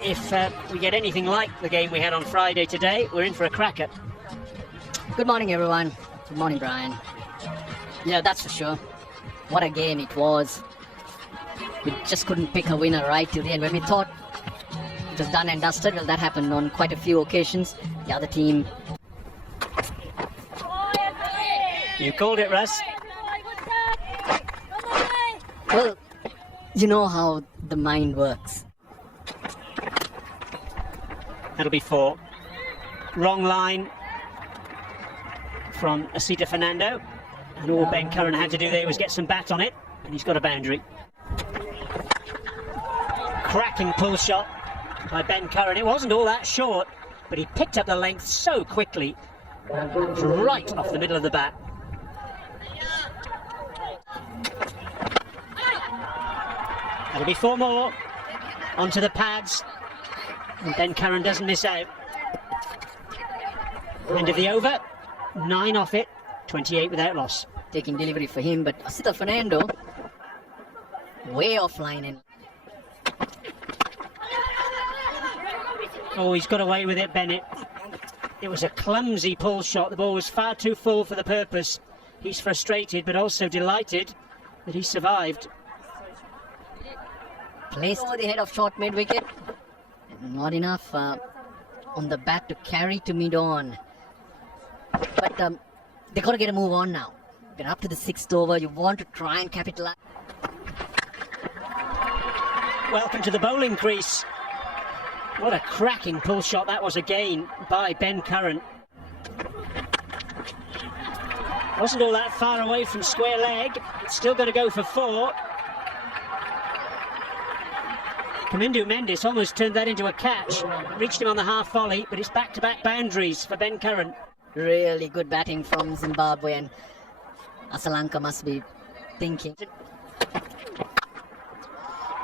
If we get anything like the game we had on Friday today, we're in for a cracker. Good morning, everyone. Good morning, Brian. Yeah, that's for sure. What a game it was. We just couldn't pick a winner right till the end. When we thought it was done and dusted, well, that happened on quite a few occasions. The other team... You called it, Russ. Well, you know how the mind works. That'll be 4. Wrong line from Asita Fernando. And all Ben Curran had to do there was get some bat on it. And he's got a boundary. Cracking pull shot by Ben Curran. It wasn't all that short, but he picked up the length so quickly. Right off the middle of the bat. That'll be 4 more. Onto the pads. And Ben Curran doesn't miss out. End of the over. 9 off it. 28 without loss. Taking delivery for him, but Asita Fernando way offline. And oh, he's got away with it, Bennett. It was a clumsy pull shot. The ball was far too full for the purpose. He's frustrated, but also delighted that he survived. Placed over the head of short mid-wicket. Not enough on the bat to carry to mid-on. But they got to get a move on now. They're up to the 6th over. You want to try and capitalize. Welcome to the bowling crease. What a cracking pull shot that was again by Ben Curran. Wasn't all that far away from square leg. It's still going to go for 4. Kamindu Mendes almost turned that into a catch. Reached him on the half volley, but it's back-to-back boundaries for Ben Curran. Really good batting from Zimbabwe, and Lanka must be thinking.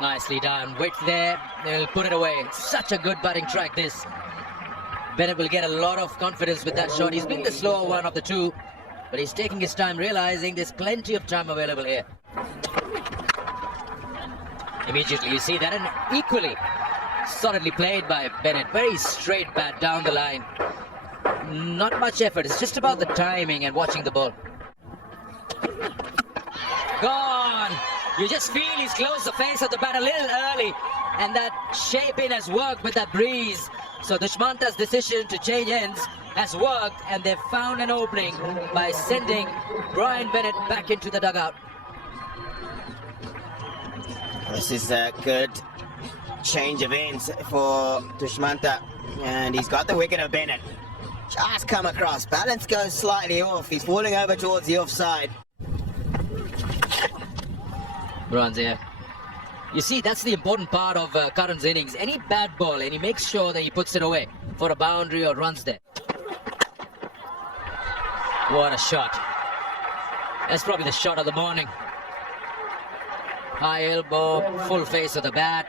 Nicely done. Width there. They'll put it away. Such a good batting track this. Bennett will get a lot of confidence with that shot. He's been the slower one of the two, but he's taking his time, realizing there's plenty of time available here. Immediately you see that, and equally solidly played by Bennett. Very straight bat down the line. Not much effort. It's just about the timing and watching the ball. Gone. You just feel he's closed the face of the bat a little early, and that shape-in has worked with that breeze. So Dushmanta's decision to change ends has worked, and they've found an opening by sending Brian Bennett back into the dugout. This is a good change of ends for Dushmanta, and he's got the wicket of Bennett. Just come across. Balance goes slightly off. He's falling over towards the offside. Runs here. You see, that's the important part of Curran's innings. Any bad ball, and he makes sure that he puts it away for a boundary or runs there. What a shot. That's probably the shot of the morning. High elbow, full face of the bat,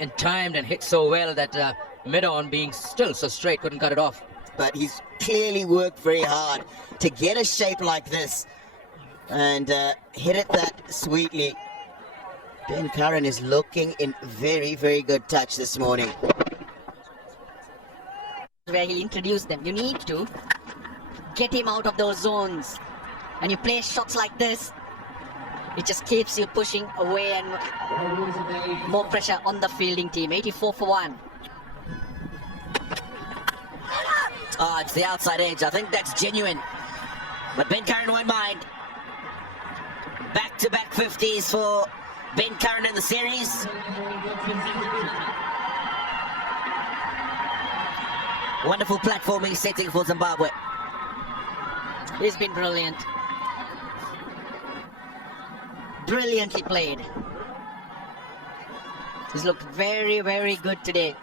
and timed and hit so well that mid-on, being still so straight, couldn't cut it off. But he's clearly worked very hard to get a shape like this and hit it that sweetly. Ben Curran is looking in very, very good touch this morning. Where he'll introduce them. You need to get him out of those zones. When you play shots like this, it just keeps you pushing away and more pressure on the fielding team. 84 for 1. Oh, it's the outside edge. I think that's genuine. But Ben Curran won't mind. Back-to-back 50s for Ben Curran in the series. Wonderful platforming setting for Zimbabwe. He's been brilliant. Brilliantly played. He's looked very, very good today.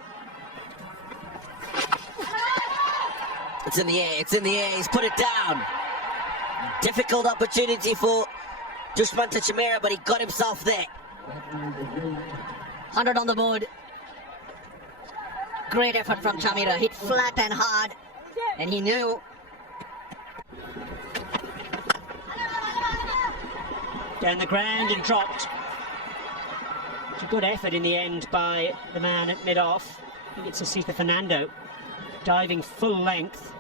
It's in the air, it's in the air, he's put it down. Difficult opportunity for Dushmanta Chimera, but he got himself there. 100 on the board. Great effort from Chamira. Hit flat and hard, and he knew. Down the ground and dropped. It's a good effort in the end by the man at mid-off. think it's Asita Fernando, diving full length.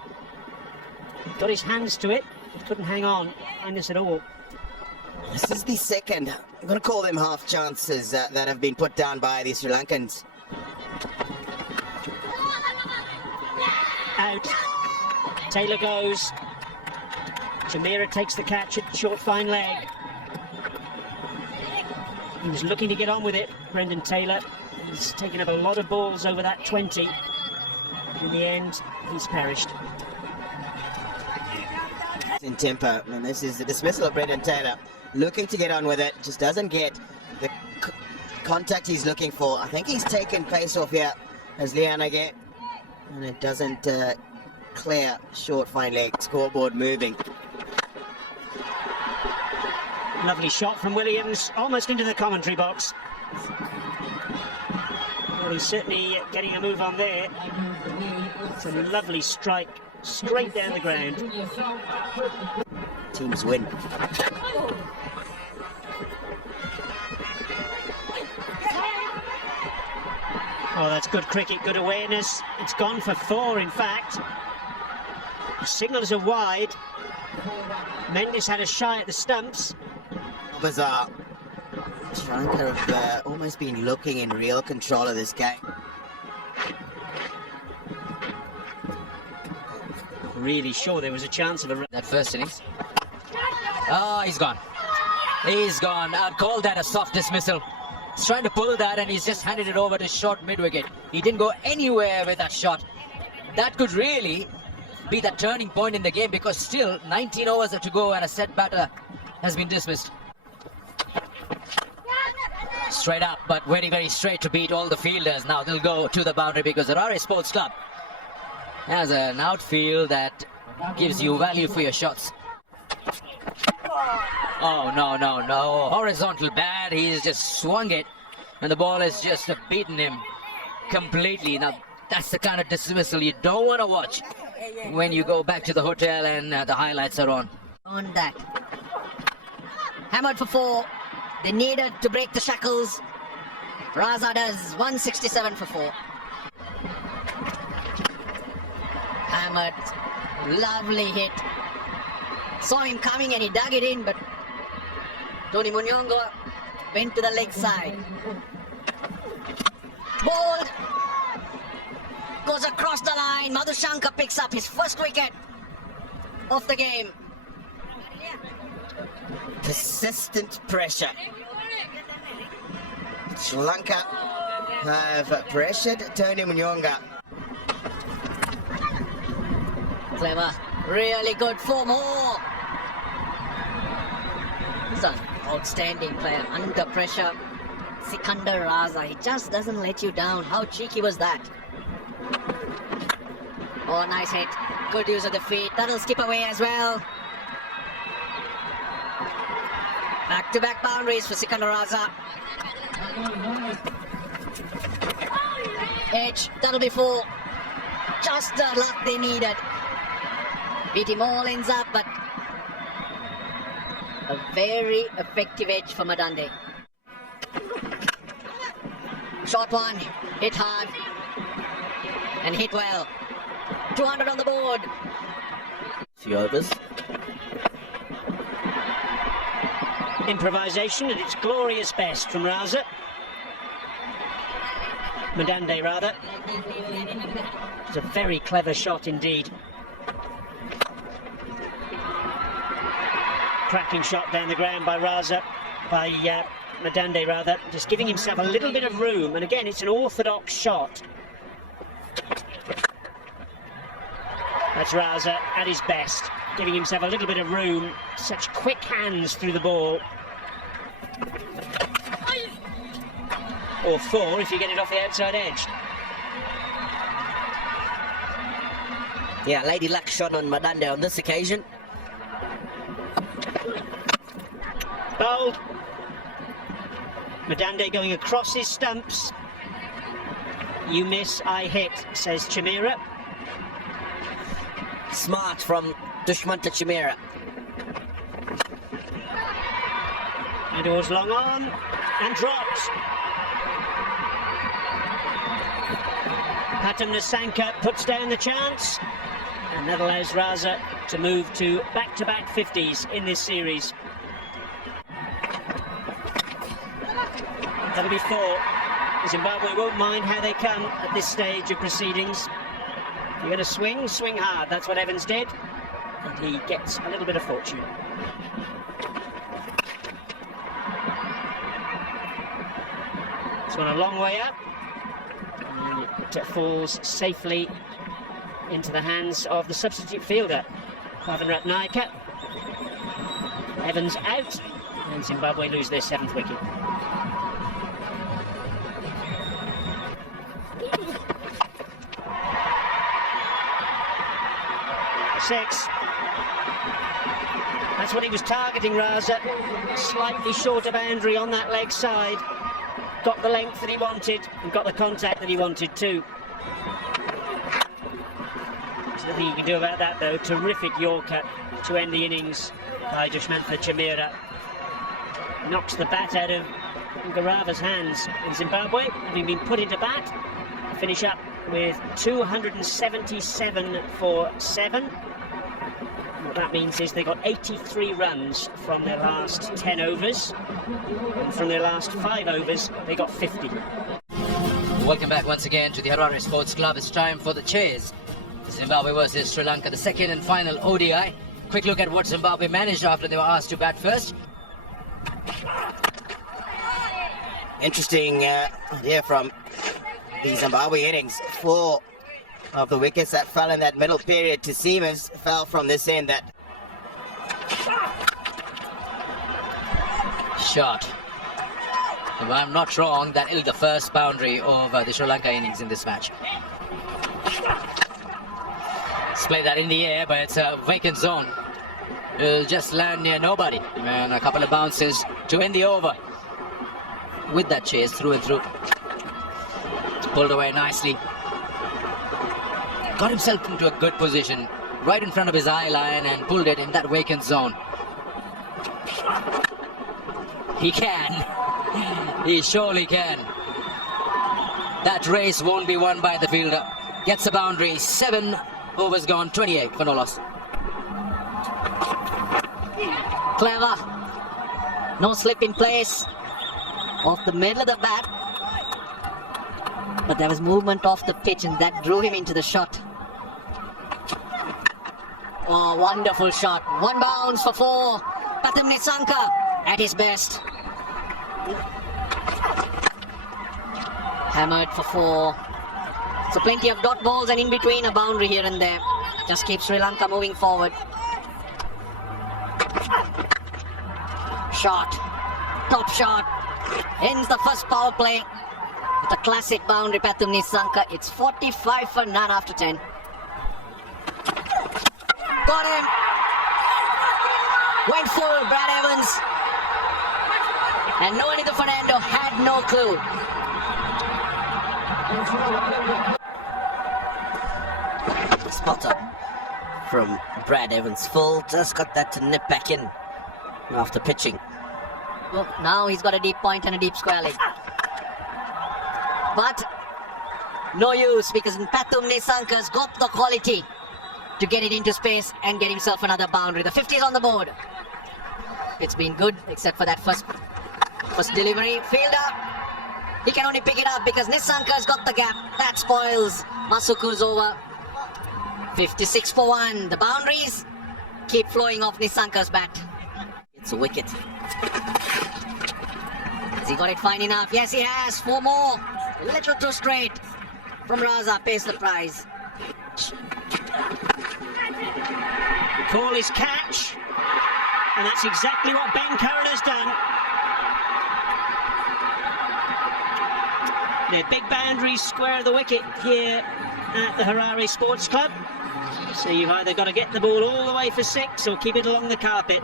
Got his hands to it, but couldn't hang on. Find this at all. This is the second, I'm going to call them half chances that have been put down by the Sri Lankans. Out. Taylor goes. Chamira takes the catch at short fine leg. He was looking to get on with it, Brendan Taylor. He's taken up a lot of balls over that 20. In the end, he's perished. In tempo, and this is the dismissal of Brendan Taylor. Looking to get on with it, just doesn't get the contact he's looking for. I think he's taken pace off here as Lianage, and it doesn't clear short fine leg, scoreboard moving. Lovely shot from Williams, almost into the commentary box. Well, he's certainly getting a move on there. It's a lovely strike, straight down the ground. Teams win. Oh, that's good cricket, good awareness. It's gone for 4, in fact. The signals are wide. Mendes had a shy at the stumps. Bizarre. Sri Lanka have almost been looking in real control of this game. Really sure there was a chance of a... That first innings. Oh, he's gone. He's gone. I'd call that a soft dismissal. He's trying to pull that and he's just handed it over to short mid-wicket. He didn't go anywhere with that shot. That could really be the turning point in the game because still 19 overs are to go and a set batter has been dismissed. Straight up, but very, very straight to beat all the fielders. Now they'll go to the boundary because the Rare Sports Club has an outfield that gives you value for your shots. Oh, no, no, no. Horizontal bad. He's just swung it and the ball has just beaten him completely. Now, that's the kind of dismissal you don't want to watch when you go back to the hotel and the highlights are on. On that. Hammered for 4. They needed to break the shackles. Raza does 167 for 4. Hammered. Lovely hit. Saw him coming and he dug it in, but Tony Munyongo went to the leg side. Bowled. Goes across the line. Madhushanka picks up his first wicket of the game. Persistent pressure. Sri Lanka have pressured Tony Munyonga. Clever. Really good for more. He's an outstanding player under pressure. Sikandar Raza, he just doesn't let you down. How cheeky was that? Oh, nice hit. Good use of the feet. That'll skip away as well. Back-to-back boundaries for Sikandar Raza. Edge, that'll be 4. Just the luck they needed. Beat him all ends up, but a very effective edge for Madande. Short one, hit hard, and hit well. 200 on the board. Few overs. Improvisation at its glorious best from Raza. Madande, rather. It's a very clever shot indeed. Cracking shot down the ground by Raza, by Madande rather, just giving himself a little bit of room, and again it's an orthodox shot. That's Raza at his best, giving himself a little bit of room, such quick hands through the ball. Or 4 if you get it off the outside edge. Yeah, lady luck shot on Madande on this occasion. Bowled. Madande going across his stumps. You miss, I hit, says Chamira. Smart from Dushmanta Chamira. And it was long on and dropped. Patam Nisanka puts down the chance, and that allows Raza to move to back-to-back 50s in this series. That'll be 4. Zimbabwe won't mind how they come at this stage of proceedings. If you're going to swing, swing hard. That's what Evans did, and he gets a little bit of fortune. It's gone a long way up, and it falls safely into the hands of the substitute fielder, Pavan Ratnayaka. Evans out, and Zimbabwe lose their 7th wicket. Six. That's what he was targeting, Raza. Slightly shorter boundary on that leg side. Got the length that he wanted and got the contact that he wanted too. There's nothing you can do about that though. Terrific Yorker to end the innings by Dushmantha Chameera. Knocks the bat out of Garava's hands. In Zimbabwe, having been put into bat, finish up with 277 for 7. What that means is they got 83 runs from their last 10 overs, and from their last 5 overs they got 50. Welcome back once again to the Harare Sports Club. It's time for the chase. Zimbabwe versus Sri Lanka, the second and final ODI. Quick look at what Zimbabwe managed after they were asked to bat first. Interesting idea from the Zimbabwe innings. 4 of the wickets that fell in that middle period to seamers fell from this end. That shot. If I'm not wrong, that is the first boundary of the Sri Lanka innings in this match. Let's play that in the air, but it's a vacant zone. It'll just land near nobody. And a couple of bounces to end the over. With that chase through and through. Pulled away nicely. Got himself into a good position right in front of his eye line and pulled it in that vacant zone. He can. He surely can. That race won't be won by the fielder. Gets a boundary. 7 overs gone. 28 for no loss. Clever. No slip in place. Off the middle of the bat. But there was movement off the pitch and that drew him into the shot. Oh, wonderful shot. 1 bounce for 4. Patam Nisanka at his best. Hammered for 4. So plenty of dot balls and in between a boundary here and there. Just keep Sri Lanka moving forward. Shot. Top shot. Ends the first power play with a classic boundary. Patam Nisanka. It's 45 for none after 10. Got him. Went full, Brad Evans. And Noelito Fernando had no clue. spot up from Brad Evans. Full just got that to nip back in after pitching. Well, now he's got a deep point and a deep square leg. But no use because Patum Nisanka's got the quality to get it into space and get himself another boundary. The 50 is on the board. It's been good except for that first delivery. Fielder, he can only pick it up because Nisanka's got the gap. That spoils Masuku's over. 56 for 1. The boundaries keep flowing off Nisanka's bat. It's a wicket. Has he got it fine enough? Yes, he has. 4 more. A little too straight from Raza. Pays the prize. Call is catch. And that's exactly what Ben Curran has done. The big boundaries square the wicket here at the Harare Sports Club. So you've either got to get the ball all the way for 6 or keep it along the carpet.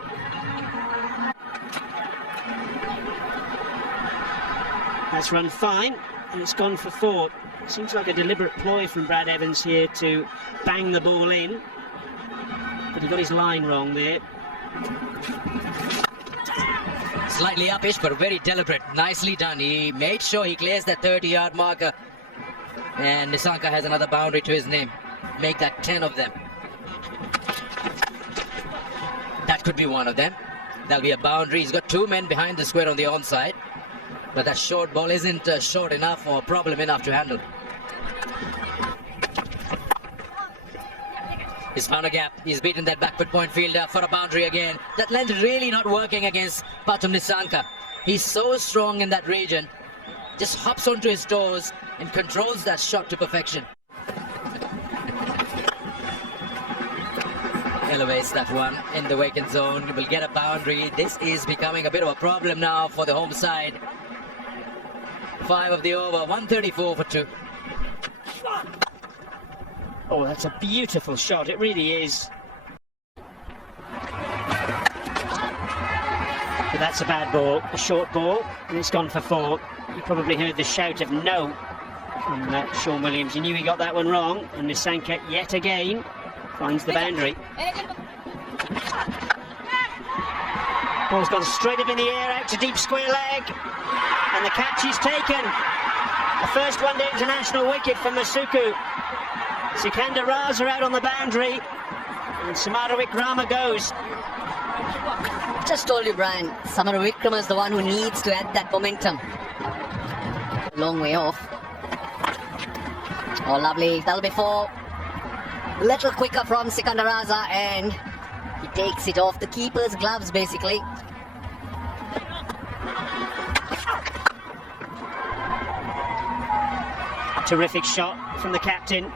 That's run fine, and it's gone for 4. Seems like a deliberate ploy from Brad Evans here to bang the ball in. But he got his line wrong there. Slightly uppish, but very deliberate. Nicely done. He made sure he clears that 30-yard marker And Nisanka has another boundary to his name. Make that 10 of them. That could be one of them. That'll be a boundary. He's got 2 men behind the square on the onside. But that short ball isn't short enough or problem enough to handle. He's found a gap. He's beaten that backward point fielder for a boundary again. That length really not working against Pathum Nisanka. He's so strong in that region. Just hops onto his toes and controls that shot to perfection. Elevates that one in the vacant zone. Will get a boundary. This is becoming a bit of a problem now for the home side. 5 of the over, 134 for 2. Oh, that's a beautiful shot. It really is. But that's a bad ball, a short ball, and it's gone for 4. You probably heard the shout of no from Sean Williams. You knew he got that one wrong, and Nisanka yet again finds the boundary. Ball's gone straight up in the air, out to deep square leg, and the catch is taken. The first one-day international wicket for Masuku. Sikandar Raza out on the boundary, and Samara Wickrama goes. Just told you, Brian, Samara Wickrama is the one who needs to add that momentum. Long way off. Oh, lovely. That'll be 4. A little quicker from Sikandar Raza, and he takes it off the keeper's gloves, basically. Terrific shot from the captain.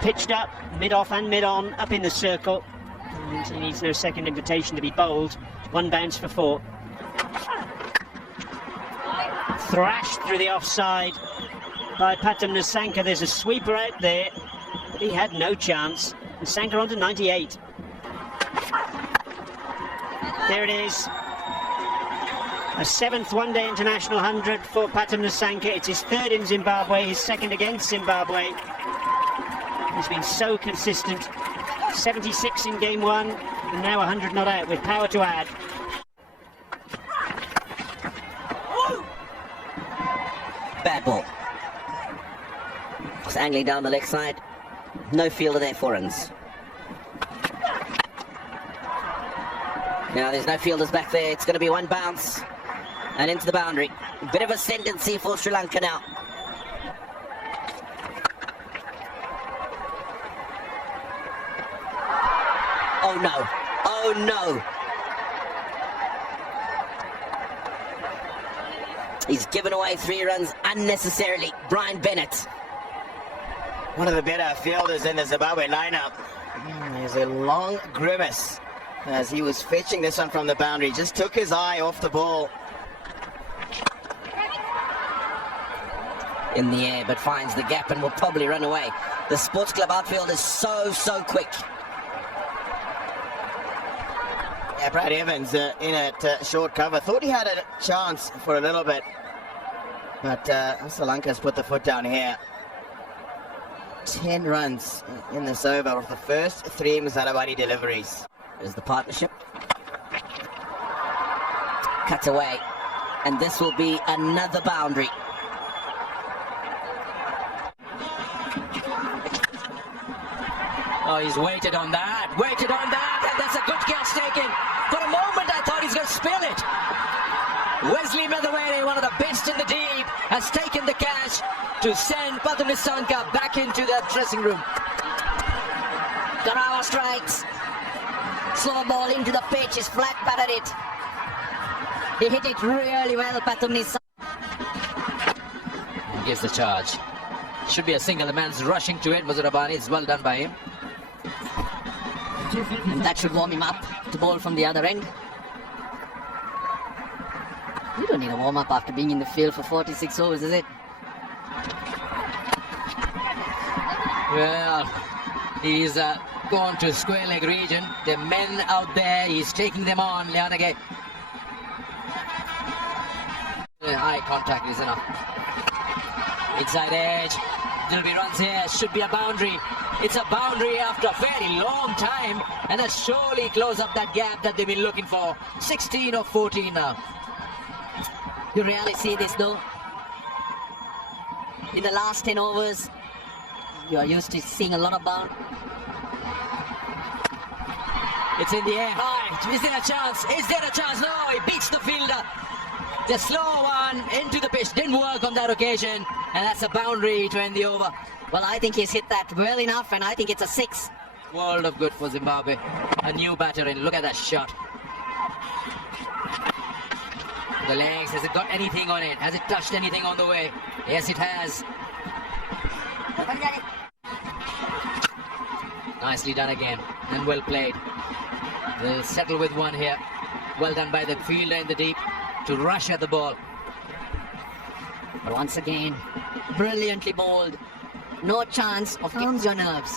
Pitched up, mid-off and mid-on, up in the circle. And he needs no second invitation to be bowled. 1 bounce for 4. Thrashed through the offside by Pathum Nisanka. There's a sweeper out there, but he had no chance. Nisanka on to 98. There it is. A 7th one-day international 100 for Pathum Nisanka. It's his 3rd in Zimbabwe, his 2nd against Zimbabwe. He's been so consistent. 76 in game 1, and now 100 not out, with power to add. Bad ball. Just angling down the leg side. No fielder there for runs. Now there's no fielders back there. It's going to be 1 bounce and into the boundary. Bit of ascendancy for Sri Lanka now. Oh no, oh no. He's given away 3 runs unnecessarily. Brian Bennett, one of the better fielders in the Zimbabwe lineup. There's a long grimace as he was fetching this one from the boundary. Just took his eye off the ball. In the air, but finds the gap and will probably run away. The Sports Club outfield is so quick. Yeah, Brad Evans in at short cover. Thought he had a chance for a little bit, but Sri Lanka's put the foot down here. 10 runs in this over with the first 3 Mzarabani deliveries. There's the partnership. Cuts away, and this will be another boundary. Oh, he's waited on that, and that's a good catch taken. For a moment, I thought he's going to spill it. Wesley Medawere, one of the best in the deep, has taken the catch to send Pathum Nisanka back into that dressing room. Garawa strikes. Slow ball into the pitch, is flat batted it. He hit it really well, Pathum Nisanka. And gives the charge. Should be a single. The man's rushing to it. Muzarabani, it's well done by him. And that should warm him up to bowl from the other end. You don't need a warm-up after being in the field for 46 overs, is it? Well, he's gone to square leg region. The are men out there. He's taking them on, Leonage. Eye contact is enough. Inside edge. There'll be runs here. Should be a boundary. It's a boundary after a very long time, and that surely close up that gap that they've been looking for. 16 or 14 now. You rarely see this though. in the last 10 overs. You are used to seeing a lot of bounce. It's in the air high. Is there a chance? Is there a chance? No, he beats the fielder. The slow one into the pitch didn't work on that occasion, and that's a boundary to end the over. Well, I think he's hit that well enough, and I think it's a 6. World of good for Zimbabwe. A new batter in. Look at that shot. The legs, has it got anything on it? Has it touched anything on the way? Yes, it has. Nicely done again, and well played. They'll settle with one here. Well done by the fielder in the deep to rush at the ball. But once again, brilliantly bowled. No chance of getting your nerves.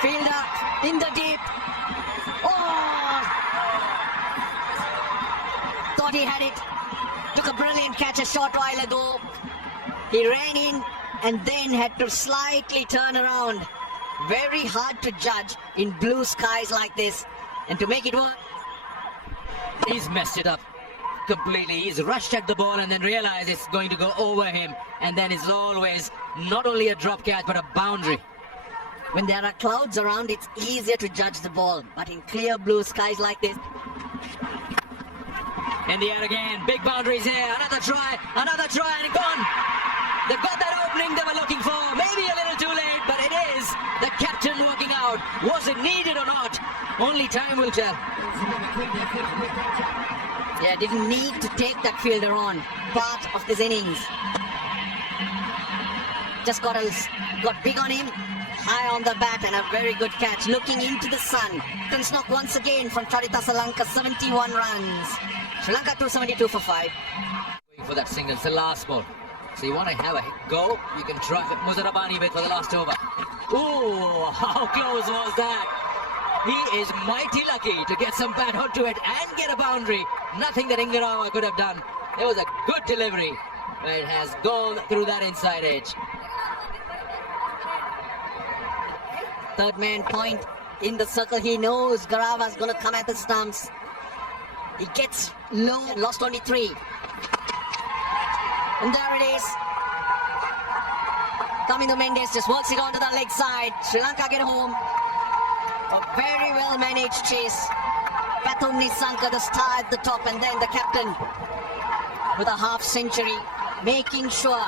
Fielder in the deep. Oh! Thought he had it. Took a brilliant catch a short while ago. He ran in and then had to slightly turn around. Very hard to judge in blue skies like this. And to make it work, He's messed it up completely. He's rushed at the ball and then realized it's going to go over him. And then it's always not only a drop catch but a boundary. when there are clouds around, it's easier to judge the ball. But in clear blue skies like this, In the air again, big boundaries here, another try and gone. They've got that opening they were looking for, maybe a little too late, but it is the captain working out. Was it needed or not? Only time will tell. yeah, didn't need to take that fielder on. Part of this innings. Just got big on him, high on the bat, and a very good catch. Looking into the sun. Captain's knock once again from Charitasa Lanka, 71 runs. Sri Lanka 272 for 5. Going for that single, it's the last ball. So you want to have a go, you can try Muzarabani bit for the last over. Ooh, how close was that? He is mighty lucky to get some bat onto it and get a boundary. Nothing that Ingarawa could have done. It was a good delivery, but it has gone through that inside edge. Third man point in the circle. He knows Garava's going to come at the stumps. He gets low, lost only 3. And there it is. Kamindo Mendes just works it onto the leg side. Sri Lanka get home. A very well managed chase. Pathum Nisanka, the star at the top, and then the captain with a half century, making sure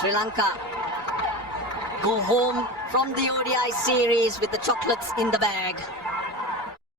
Sri Lanka go home from the ODI series with the chocolates in the bag.